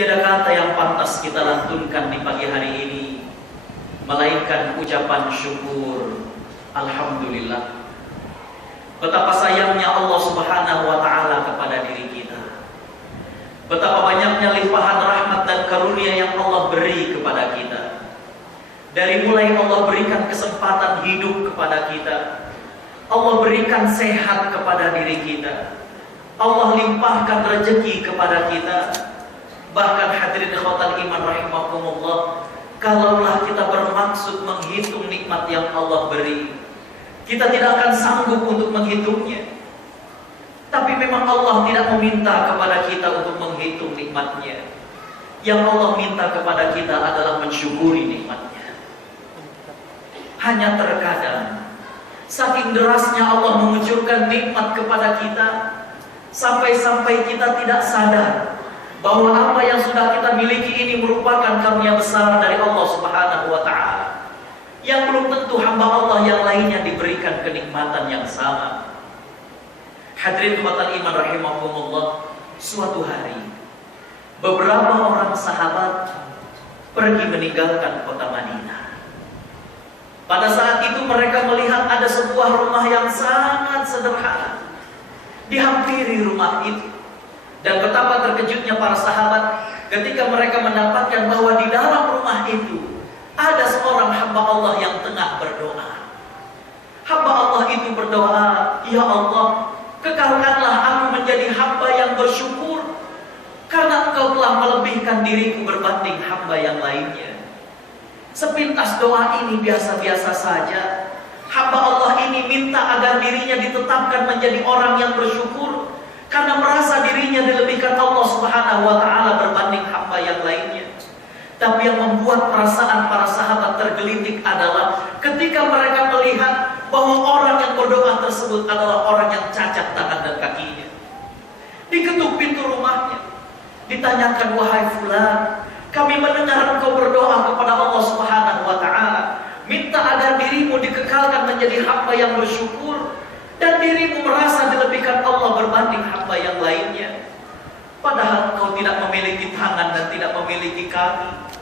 Tiada kata yang pantas kita lantunkan di pagi hari ini melainkan ucapan syukur. Alhamdulillah. Betapa sayangnya Allah Subhanahu wa Ta'ala kepada diri kita. Betapa banyaknya limpahan rahmat dan karunia yang Allah beri kepada kita. Dari mulai Allah berikan kesempatan hidup kepada kita, Allah berikan sehat kepada diri kita, Allah limpahkan rezeki kepada kita. Bahkan hadirin ikhwatal iman rahimakumullah, kalaulah kita bermaksud menghitung nikmat yang Allah beri, kita tidak akan sanggup untuk menghitungnya. Tapi memang Allah tidak meminta kepada kita untuk menghitung nikmatnya. Yang Allah minta kepada kita adalah mensyukuri nikmatnya. Hanya terkadang saking derasnya Allah mengucurkan nikmat kepada kita, sampai-sampai kita tidak sadar bahwa apa yang sudah kita miliki ini merupakan karunia besar dari Allah Subhanahu wa Ta'ala, yang belum tentu hamba Allah yang lainnya diberikan kenikmatan yang sama. Hadirin ikhwatal iman rahimakumullah, suatu hari beberapa orang sahabat pergi meninggalkan kota Madinah. Pada saat itu mereka melihat ada sebuah rumah yang sangat sederhana dihampiri rumah itu. Dan betapa terkejutnya para sahabat ketika mereka mendapatkan bahwa di dalam rumah itu ada seorang hamba Allah yang tengah berdoa. Hamba Allah itu berdoa, "Ya Allah, kekalkanlah aku menjadi hamba yang bersyukur, karena Engkau telah melebihkan diriku berbanding hamba yang lainnya." Sepintas doa ini biasa-biasa saja. Hamba Allah ini minta agar dirinya ditetapkan menjadi orang yang bersyukur, karena merasa dirinya dilebihkan Allah Subhanahu wa Ta'ala berbanding hamba yang lainnya. Tapi yang membuat perasaan para sahabat tergelitik adalah ketika mereka melihat bahwa orang yang berdoa tersebut adalah orang yang cacat tangan dan kakinya. Diketuk pintu rumahnya, ditanyakan, "Wahai fulan, kami mendengar engkau berdoa kepada Allah Subhanahu wa Ta'ala, minta agar dirimu dikekalkan menjadi hamba yang bersyukur, dan dirimu merasa dilebihkan Allah berbanding hamba yang lainnya. Padahal engkau tidak memiliki tangan dan tidak memiliki kaki."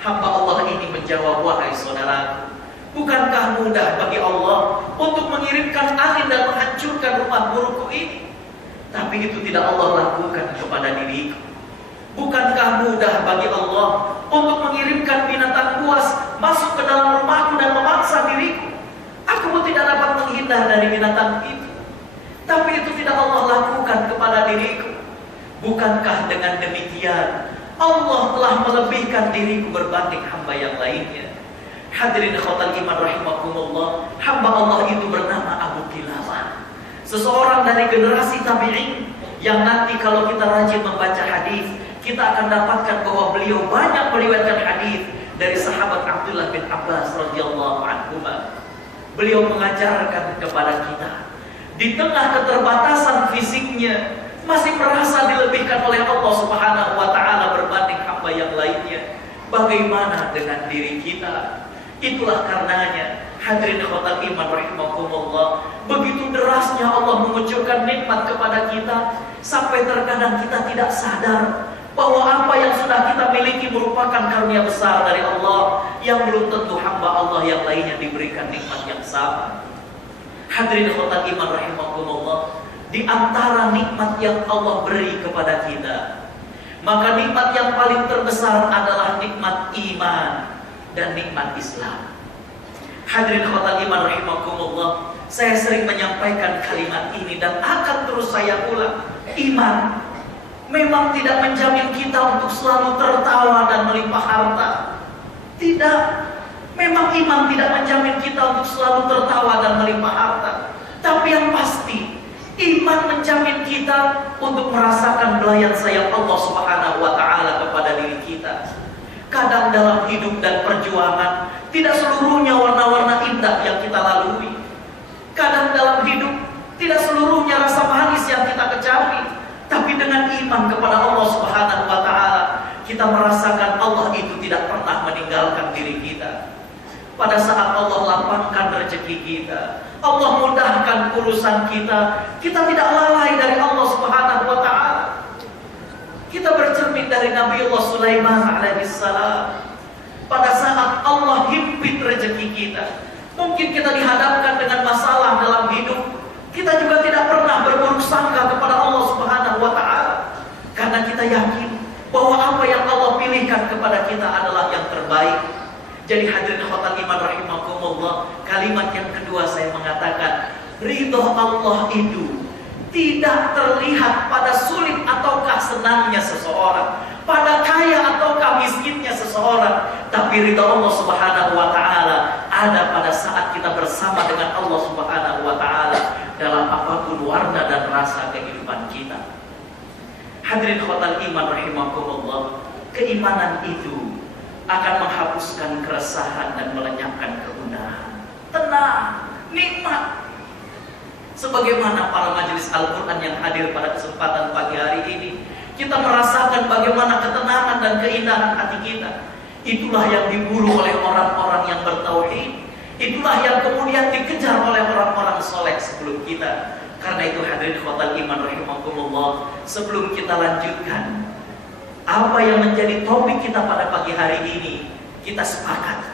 Hamba Allah ini menjawab, "Wahai saudaraku, bukankah mudah bagi Allah untuk mengirimkan angin dan menghancurkan rumah burukku ini? Tapi itu tidak Allah lakukan kepada diriku. Bukankah mudah bagi Allah untuk mengirimkan binatang buas masuk ke dalam rumahku dan memaksa diriku? Aku pun tidak dapat menghindar dari binatang itu. Tapi itu tidak Allah lakukan kepada diriku. Bukankah dengan demikian Allah telah melebihkan diriku berbanding hamba yang lainnya?" Hadirin ikhwatal iman rahimakumullah, hamba Allah itu bernama Abu Kilabah, seseorang dari generasi tabi'in yang nanti kalau kita rajin membaca hadis, kita akan dapatkan bahwa beliau banyak meriwayatkan hadis dari sahabat Abdullah bin Abbas radhiyallahu anhu. Beliau mengajarkan kepada kita, di tengah keterbatasan fisiknya, masih merasa dilebihkan oleh Allah Subhanahu wa Ta'ala berbanding hamba yang lainnya. Bagaimana dengan diri kita? Itulah karenanya, hadirin ikhwatal iman rahimakumullah, begitu derasnya Allah mengucurkan nikmat kepada kita, sampai terkadang kita tidak sadar bahwa apa yang sudah kita miliki merupakan karunia besar dari Allah, yang belum tentu hamba Allah yang lainnya diberikan nikmat yang sama. Hadirin ikhwatal iman rahimakumullah, di antara nikmat yang Allah beri kepada kita, maka nikmat yang paling terbesar adalah nikmat iman dan nikmat Islam. Hadirin ikhwatal iman rahimakumullah, saya sering menyampaikan kalimat ini dan akan terus saya ulang. Iman memang tidak menjamin kita untuk selalu tertawa dan melimpah harta. Tidak. Memang iman tidak menjamin kita untuk selalu tertawa dan melimpah harta. Tapi yang pasti, iman menjamin kita untuk merasakan belayan sayang Allah Subhanahu wa Ta'ala kepada diri kita. Kadang dalam hidup dan perjuangan, tidak seluruhnya warna-warna indah yang kita lalui. Kadang dalam hidup, tidak seluruhnya rasa manis yang kita kecapi. Tapi dengan iman kepada Allah Subhanahu wa Ta'ala, kita merasakan Allah itu tidak pernah meninggalkan diri kita. Pada saat Allah lapangkan rezeki kita, Allah mudahkan urusan kita, kita tidak lalai dari Allah Subhanahu wa Ta'ala. Kita cermin dari Nabiullah Sulaiman alaihissalam. Pada saat Allah himpit rezeki kita, mungkin kita dihadapkan dengan masalah dalam hidup, kita juga tidak pernah berburuk sangka kepada Allah Subhanahu wa Ta'ala, karena kita yakin bahwa apa yang Allah pilihkan kepada kita adalah yang terbaik. Jadi hadirin khotal iman rahimakumullah, kalimat yang kedua saya mengatakan, ridho Allah itu tidak terlihat pada sulit ataukah senangnya seseorang, pada kaya ataukah miskinnya seseorang, tapi ridho Allah Subhanahu wa Ta'ala ada pada saat kita bersama dengan Allah Subhanahu wa Ta'ala dalam apapun warna dan rasa kehidupan kita. Hadirin khotal iman rahimakumullah, keimanan itu akan menghapuskan keresahan dan melenyapkan kegundahan. Tenang, nikmat. Sebagaimana para majelis Al-Quran yang hadir pada kesempatan pagi hari ini, kita merasakan bagaimana ketenangan dan keindahan hati kita. Itulah yang diburu oleh orang-orang yang bertauhid. Itulah yang kemudian dikejar oleh orang-orang soleh sebelum kita. Karena itu hadirin khotal iman rahimakumullah, sebelum kita lanjutkan apa yang menjadi topik kita pada pagi hari ini, kita sepakat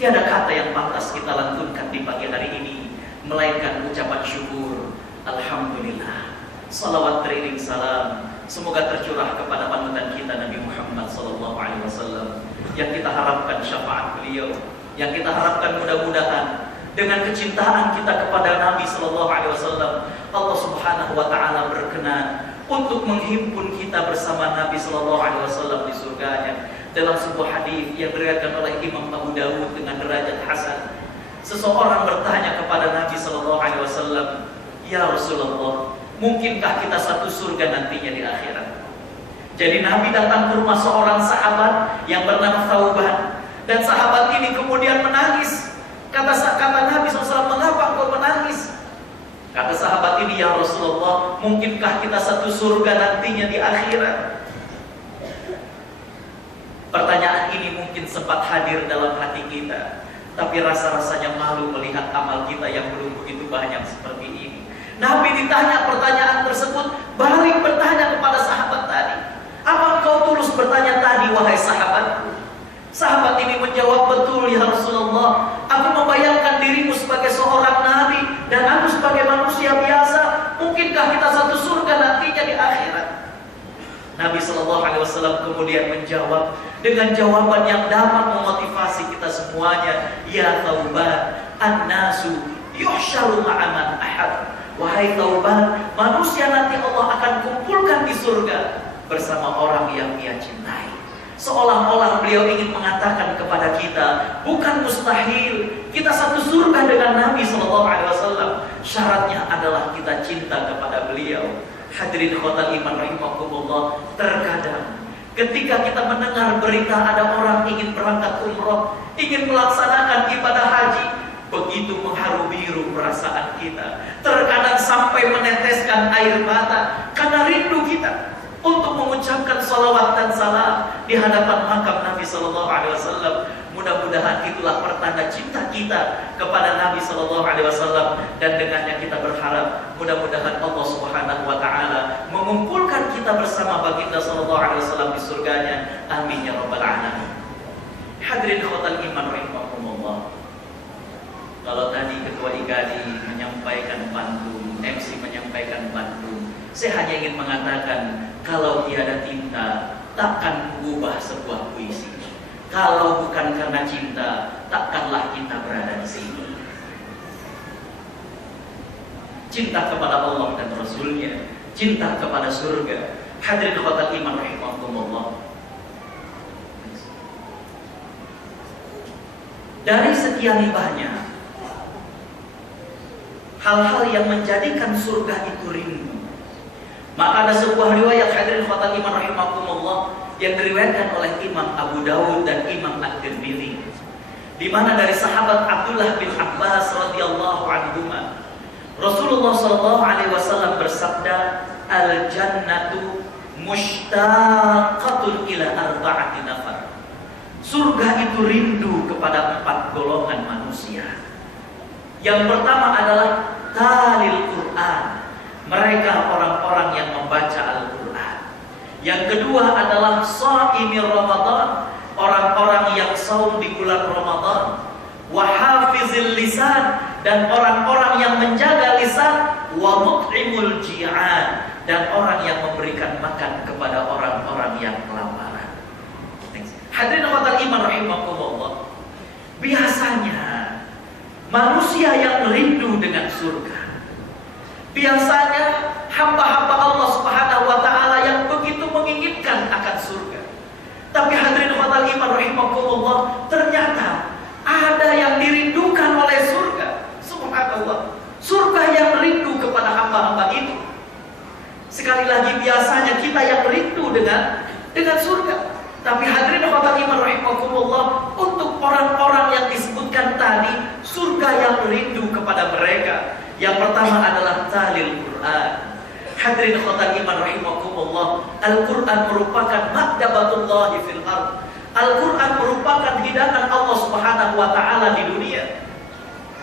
tiada kata yang pantas kita lantunkan di pagi hari ini melainkan ucapan syukur. Alhamdulillah, salawat teriring salam semoga tercurah kepada panutan kita Nabi Muhammad SAW, yang kita harapkan syafaat beliau, yang kita harapkan mudah-mudahan dengan kecintaan kita kepada Nabi SAW, Allah Subhanahu wa Ta'ala berkenan untuk menghimpun kita bersama Nabi SAW di surganya. Dalam sebuah hadis yang diriwayatkan oleh Imam Abu Dawud dengan derajat hasan, seseorang bertanya kepada Nabi SAW, "Ya Rasulullah, mungkinkah kita satu surga nantinya di akhirat?" Jadi Nabi datang ke rumah seorang sahabat yang bernama Thauban, dan sahabat ini kemudian menangis. Kata Nabi SAW, "Mengapa engkau menangis?" Kata sahabat ini, "Ya Rasulullah, mungkinkah kita satu surga nantinya di akhirat?" Pertanyaan ini mungkin sempat hadir dalam hati kita, tapi rasa-rasanya malu melihat amal kita yang belum begitu banyak seperti ini. Nabi ditanya pertanyaan tersebut, balik bertanya kepada sahabat tadi, "Apa engkau tulus bertanya tadi, wahai sahabatku?" Sahabat ini menjawab, "Betul ya Rasulullah, aku membayangkan dirimu sebagai seorang nabi dan aku sebagai manusia biasa. Mungkinkah kita satu surga nantinya di akhirat?" Nabi SAW kemudian menjawab dengan jawaban yang dapat memotivasi kita semuanya, "Ya Thauban, an-nasu yuhsyaru ma'aman ahad." Wahai Thauban, manusia nanti Allah akan kumpulkan di surga bersama orang yang ia cintai. Seolah-olah beliau ingin mengatakan kepada kita, bukan mustahil kita satu surga dengan Nabi SAW. Syaratnya adalah kita cinta kepada beliau. Hadirin khotal iman rahimakumullah, terkadang ketika kita mendengar berita ada orang ingin berangkat umroh, ingin melaksanakan ibadah haji, begitu mengharu biru perasaan kita. Terkadang sampai meneteskan air mata karena rindu kita untuk mengucapkan salawat dan salam di hadapan makam Nabi SAW. Mudah-mudahan itulah pertanda cinta kita kepada Nabi SAW, dan dengannya kita berharap mudah-mudahan Allah Subhanahu wa Ta'ala mengumpulkan kita bersama baginda SAW di surganya. Amin ya rabbal alamin. Hadirin khotal iman rahimakumullah, kalau tadi Ketua IGADI menyampaikan pantun, MC menyampaikan pantun, saya hanya ingin mengatakan, kalau tiada tinta, takkan mengubah sebuah puisi. Kalau bukan karena cinta, takkanlah kita berada di sini. Cinta kepada Allah dan Rasulnya, cinta kepada surga. Hadirin khotal iman rahimakumullah, dari sekian banyak hal-hal yang menjadikan surga itu rindu, maka ada sebuah riwayat hadirin khotal iman rahimakumullah yang diriwayatkan oleh Imam Abu Dawud dan Imam At-Tirmidzi, di mana dari sahabat Abdullah bin Abbas radhiyallahu anhuma, Rasulullah SAW bersabda, "Al-jannatu mushtaqatun ila arba'ati nafar." Surga itu rindu kepada 4 golongan manusia. Yang pertama adalah talil Quran, mereka orang-orang yang membaca Al-Quran. Yang kedua adalah shaimi Ramadan, orang-orang yang saum di bulan Ramadan. Wa hafizil lisan, dan orang-orang yang menjaga lisan. Wa mut'imul ji'an, dan orang yang memberikan makan kepada orang-orang yang kelaparan. Hadirin khotbah iman rahimakumullah. Biasanya manusia yang rindu dengan surga, biasanya hamba-hamba Allah Subhanahu wa taala yang begitu menginginkan akan surga. Tapi hadirin khotbah iman rahimakumullah, ternyata ada yang dirindukan oleh surga. Subhanallah. Surga yang rindu kepada hamba-hamba itu. Sekali lagi, biasanya kita yang rindu dengan surga. Tapi hadirin khotbah iman rahimakumullah, untuk orang-orang yang disebutkan tadi, surga yang rindu kepada mereka. Yang pertama adalah talil Quran. Hadirin khotbah iman rahimakumullah, Al-Quran merupakan maktabatullahi fil ard. Al-Quran merupakan hidangan Allah Subhanahu wa taala di dunia.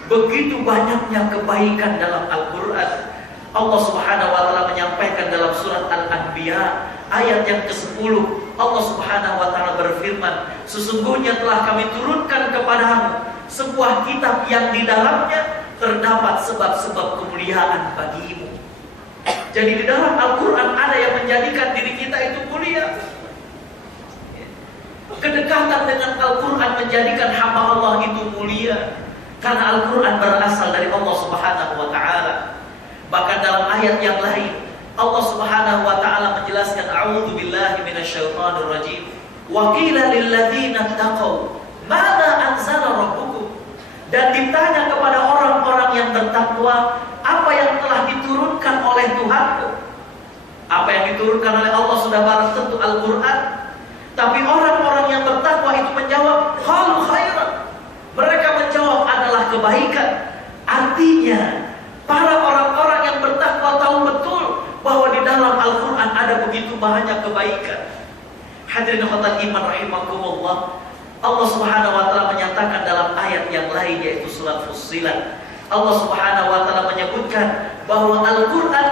Begitu banyaknya kebaikan dalam Al-Quran. Allah Subhanahu wa taala menyampaikan dalam surat Al-Anbiya ayat yang ke-10. Allah Subhanahu wa taala berfirman, sesungguhnya telah kami turunkan kepadamu sebuah kitab yang di dalamnya terdapat sebab-sebab kemuliaan bagimu. Jadi di dalam Al-Quran ada yang menjadikan diri kita itu mulia. Kedekatan dengan Al-Quran menjadikan hamba Allah itu mulia, karena Al-Quran berasal dari Allah Subhanahu wa ta'ala. Bahkan dalam ayat yang lain Allah Subhanahu wa ta'ala menjelaskan, a'udzu billahi minasyaitonir rajim, wa qila lil ladzina taqaw madza anzala rabbukum, dan ditanya kepada orang-orang yang bertakwa, apa yang telah diturunkan oleh Tuhanmu. Apa yang diturunkan oleh Allah sudah barang tentu Al-Quran. Tapi orang-orang yang bertakwa itu menjawab qalu khairan, mereka menjawab adalah kebaikan. Artinya para orang-orang yang bertakwa tahu betul bahwa di dalam Al-Quran ada begitu banyak kebaikan. Hadirin khotbah iman rahimakumullah, Allah Subhanahu wa taala menyatakan dalam ayat yang lain, yaitu surat Fussilat. Allah Subhanahu wa taala menyebutkan bahwa Al-Quran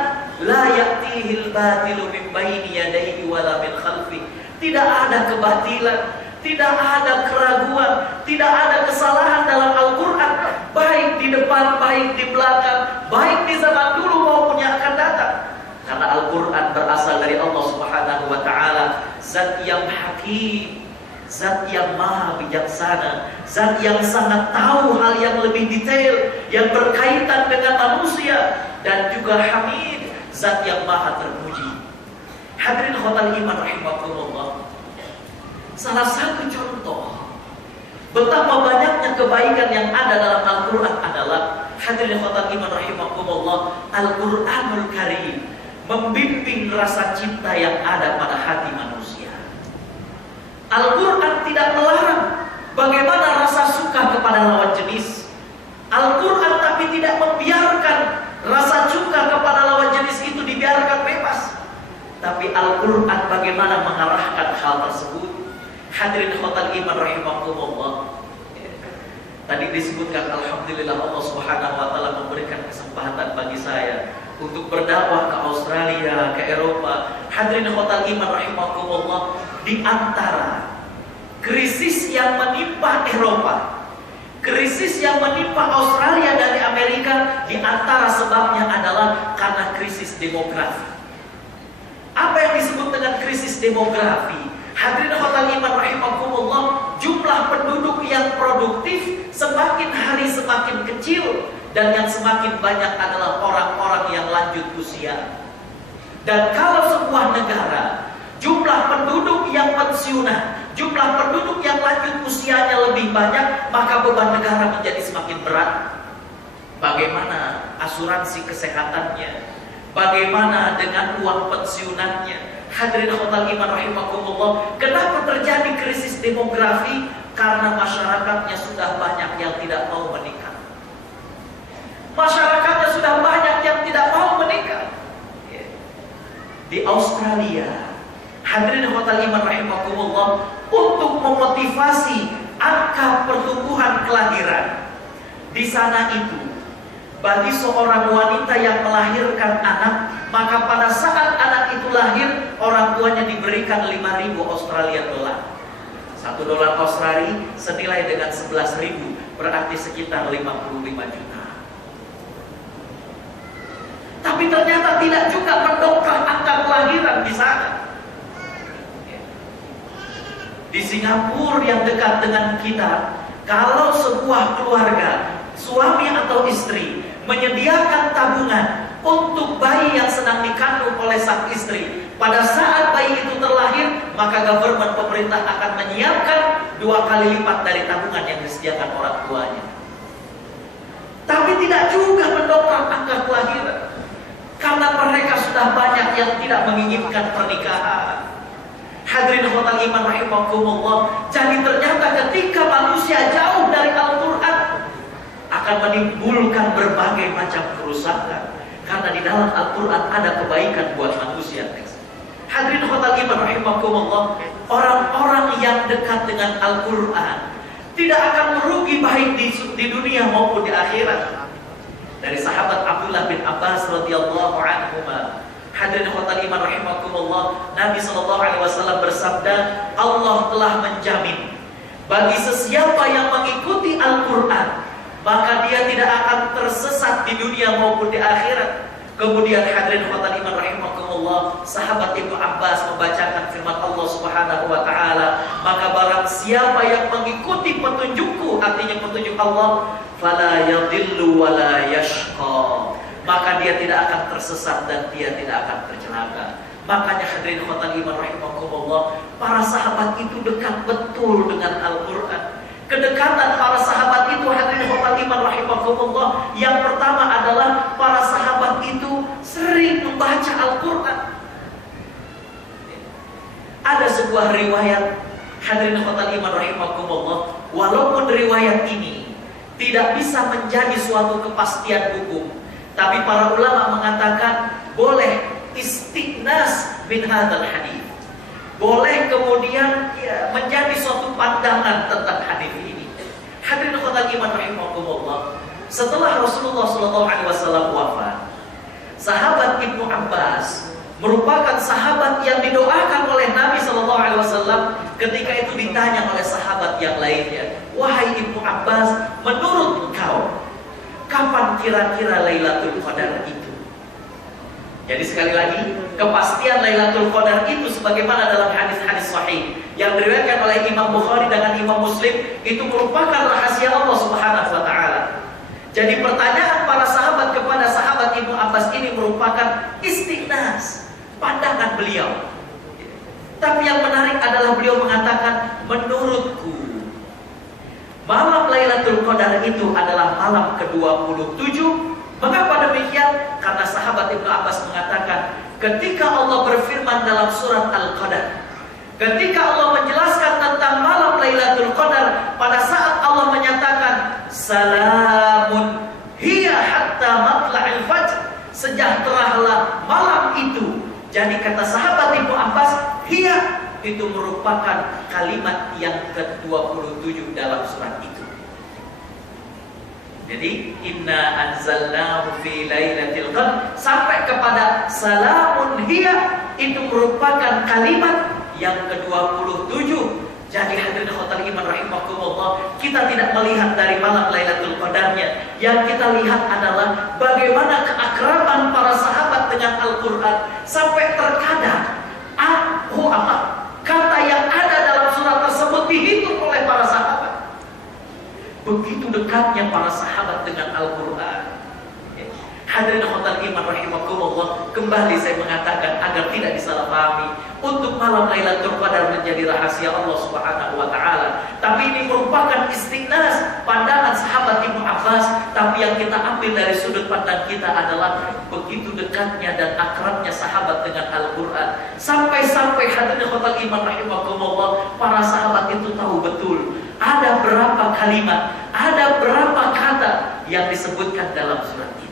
la ya'tihil batilu min baini yadayhi wala min khalfihi. Tidak ada kebatilan, tidak ada keraguan, tidak ada kesalahan dalam Al-Quran, baik di depan, baik di belakang, baik di zaman dulu maupun yang akan datang. Karena Al-Quran berasal dari Allah Subhanahu wa ta'ala, zat yang hakim, zat yang maha bijaksana, zat yang sangat tahu hal yang lebih detail yang berkaitan dengan manusia, dan juga hamid, zat yang maha terpuji. Hadirin khotbah iman rahimakumullah, salah satu contoh betapa banyaknya kebaikan yang ada dalam Al-Quran adalah, hadirin khotbah iman rahimakumullah, Al-Quranul Karim membimbing rasa cinta yang ada pada hati manusia. Al-Quran tidak melarang bagaimana rasa suka kepada lawan jenis. Al-Quran tapi tidak membiarkan rasa suka kepada lawan jenis itu dibiarkan bebas. Tapi Al-Quran bagaimana mengarahkan hal tersebut. Hadirin khotbah iman rahimakumullah, tadi disebutkan alhamdulillah Allah Subhanahu wa taala memberikan kesempatan bagi saya untuk berdakwah ke Australia, ke Eropa. Hadirin khotbah iman rahimakumullah, di antara krisis yang menimpa Eropa, krisis yang menimpa Australia dari Amerika, di antara sebabnya adalah karena krisis demografi. Apa yang disebut dengan krisis demografi? Hadirin khotbah iman rahimakumullah, jumlah penduduk yang produktif semakin hari semakin kecil, dan yang semakin banyak adalah orang-orang yang lanjut usia. Dan kalau sebuah negara jumlah penduduk yang pensiunan, jumlah penduduk yang lanjut usianya lebih banyak, maka beban negara menjadi semakin berat. Bagaimana asuransi kesehatannya? Bagaimana dengan uang pensiunannya? Hadirin khotbah iman rahimakumullah, kenapa terjadi krisis demografi? Karena masyarakatnya sudah banyak yang tidak mau menikah. Masyarakatnya sudah banyak yang tidak mau menikah. Di Australia, hadirin khotbah iman rahimakumullah, untuk memotivasi angka pertumbuhan kelahiran, di sana itu bagi seorang wanita yang melahirkan anak, maka pada saat anak itu lahir, orang tuanya diberikan 5.000 Australian dollar. $1 Australia senilai dengan 11.000, berarti sekitar 55 juta. Tapi ternyata tidak juga mendongkrak angka kelahiran di sana. Di Singapura yang dekat dengan kita, kalau sebuah keluarga, suami atau istri menyediakan tabungan untuk bayi yang sedang dikandung oleh sang istri, pada saat bayi itu terlahir, maka government, pemerintah akan menyiapkan 2 kali lipat dari tabungan yang disediakan orang tuanya. Tapi tidak juga mendongkrak angka kelahiran, karena mereka sudah banyak yang tidak menginginkan pernikahan. Hadirin khotal iman rahimakumullah. Jadi ternyata ketika manusia jauh dari Al-Quran, akan menimbulkan berbagai macam kerusakan, karena di dalam Al-Quran ada kebaikan buat manusia. Hadirin khotal iman rahimakumullah, orang-orang yang dekat dengan Al-Quran tidak akan merugi baik di dunia maupun di akhirat. Dari sahabat Abdullah bin Abbas radhiyallahu anhu, hadirin khotal iman rahimakumullah, Nabi SAW bersabda, Allah telah menjamin bagi sesiapa yang mengikuti Al-Quran, maka dia tidak akan tersesat di dunia maupun di akhirat. Kemudian hadirin khotal iman rahimakumullah, sahabat Ibnu Abbas membacakan firman Allah Subhanahu wa taala, maka barang siapa yang mengikuti petunjukku, artinya petunjuk Allah, fala yadhillu wala yashqa, maka dia tidak akan tersesat dan dia tidak akan tercelaka. Makanya hadirin khotal iman rahimakumullah, para sahabat itu dekat betul dengan Al-Quran. Kedekatan para sahabat itu, hadirin khotal iman rahimakumullah, yang pertama adalah para sahabat itu sering membaca Al-Quran. Ada sebuah riwayat, hadirin khotal iman rahimakumullah, walaupun riwayat ini tidak bisa menjadi suatu kepastian hukum, tapi para ulama mengatakan boleh istiqnas min hadzal hadis. Boleh kemudian menjadi suatu pandangan tentang hadis ini. Hadirin khotal iman rahimakumullah, setelah Rasulullah SAW wafat, sahabat Ibnu Abbas merupakan sahabat yang didoakan oleh Nabi SAW. Ketika itu ditanya oleh sahabat yang lainnya, wahai Ibnu Abbas, menurut engkau kapan kira-kira Lailatul Qadar itu? Jadi sekali lagi, kepastian Lailatul Qadar itu sebagaimana dalam hadis-hadis sahih yang diriwayatkan oleh Imam Bukhari dengan Imam Muslim, itu merupakan rahasia Allah Subhanahu wa taala. Jadi pertanyaan para sahabat kepada sahabat Ibnu Abbas ini merupakan istiqnas, pandangan beliau. Tapi yang menarik adalah beliau mengatakan, menurutku malam Lailatul Qadar itu adalah malam ke-27. Mengapa demikian? Karena sahabat Ibnu Abbas mengatakan, ketika Allah berfirman dalam surat Al-Qadar, ketika Allah menjelaskan tentang malam Lailatul Qadar, pada saat Allah menyatakan salamun hiya hatta matla'il fajr, sejahteralah malam itu. Jadi kata sahabat Ibnu Abbas, hiya itu merupakan kalimat yang ke-27 dalam surat itu. Jadi inna anzalnahu fi lailatul qadr sampai kepada salamun hiya itu merupakan kalimat yang ke-27. Jadi hadirin khotal iman rahimakumullah, kita tidak melihat dari malam Lailatul Qadarnya. Yang kita lihat adalah bagaimana keakraban para sahabat dengan Al-Qur'an, sampai terkadang kata yang ada dalam surat tersebut dihitung oleh para sahabat. Begitu dekatnya para sahabat dengan Al-Quran. Hadirin khotal iman rahimakumullah, kembali saya mengatakan agar tidak disalahpahami, untuk malam Lailatul Qadar menjadi rahasia Allah Subhanahu wa taala. Tapi ini merupakan istiqnas pandangan sahabat Ibnu Abbas, tapi yang kita ambil dari sudut pandang kita adalah begitu dekatnya dan akrabnya sahabat dengan Al-Quran. Sampai-sampai hadirin khotal iman rahimakumullah, para sahabat itu tahu betul ada berapa kalimat, ada berapa kata yang disebutkan dalam surat ini.